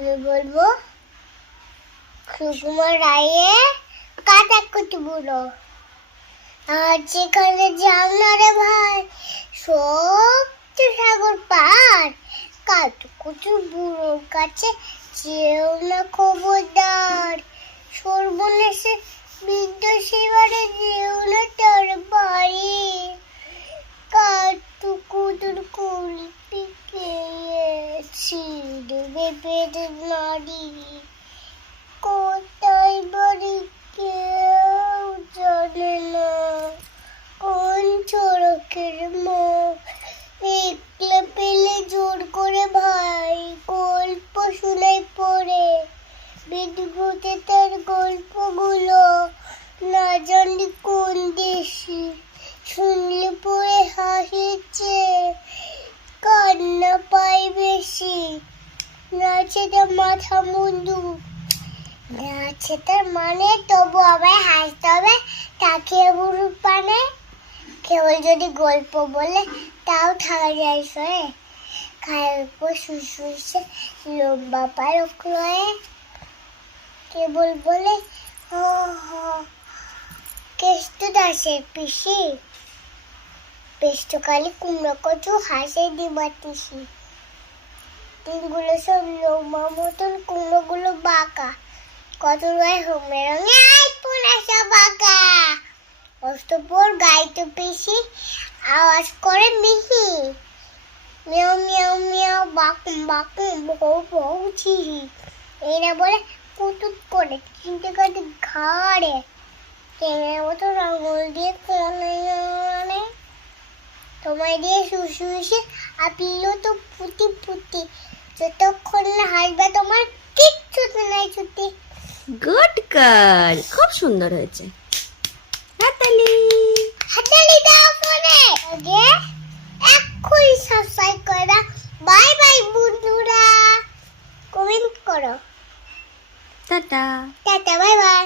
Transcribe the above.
আমি বলব, সুকুমার রায়ের কাটা কুটি বুড়ো আর যেখানে যাও না রে ভাই সব সাগর পার, কাটু কুটু বুড়োর কাছে যেও না খবরদার। নারী কোথায় বাড়ি কেউ জানে না। কোন চড়কের মুখ একলা পেলে জোর করে ভাই। গল্প শুনাই পড়ে। বিদ্যুতে তার গল্পগুলো না জানি কোন দেশি? শুনলে পরে হাসিছে কান্না পাই বেশি। নাচে তার মাথা মুন্ডু। নাচে তার মানে তবু আবার হাসতে হবে, তাকে বুড়ো পানে। কেবল যদি গল্প বলে, তাও থাকা যায় সয়ে খায়ের উপর শুশুসে লম্বা পালক লয়ে কেবল বলে, হ হ, কেষ্ট দাসের পিসি। পেষ্টকালি কুমড়ো কচু হাসে দিবাতিসি। দিনগুলো সব লোমা মতন কুমড়োগুলো বাঁকা। কত রয় হোমে রঙে পুনা সব বাঁকা। অষ্টপর গাইতে পেশি আওয়াজ করে মিহি। মিয়াও মিয়াও মিয়াও বাকুম বাকুম বউ বউ ছিহি এরা বলে কুতুক করে, চিনতে করতে ঘাড়ে। টেনের মতো আঙুল দিয়ে কোনে তোমায় দিয়ে শুশু শুষে আপিলো তো পুতি ফুটি যতক্ষণ না হাসবে তোমার কিচ্ছু নাই ছুটি। গুড গার্ল খুব সুন্দর হয়েছে। হাতালি। হাতালি দাও ফোনে। আগে এক্ষুনি সাবস্ক্রাইব করে দাও। বাই বাই বন্ধুরা। কমেন্ট করো। টাটা। Tata bye bye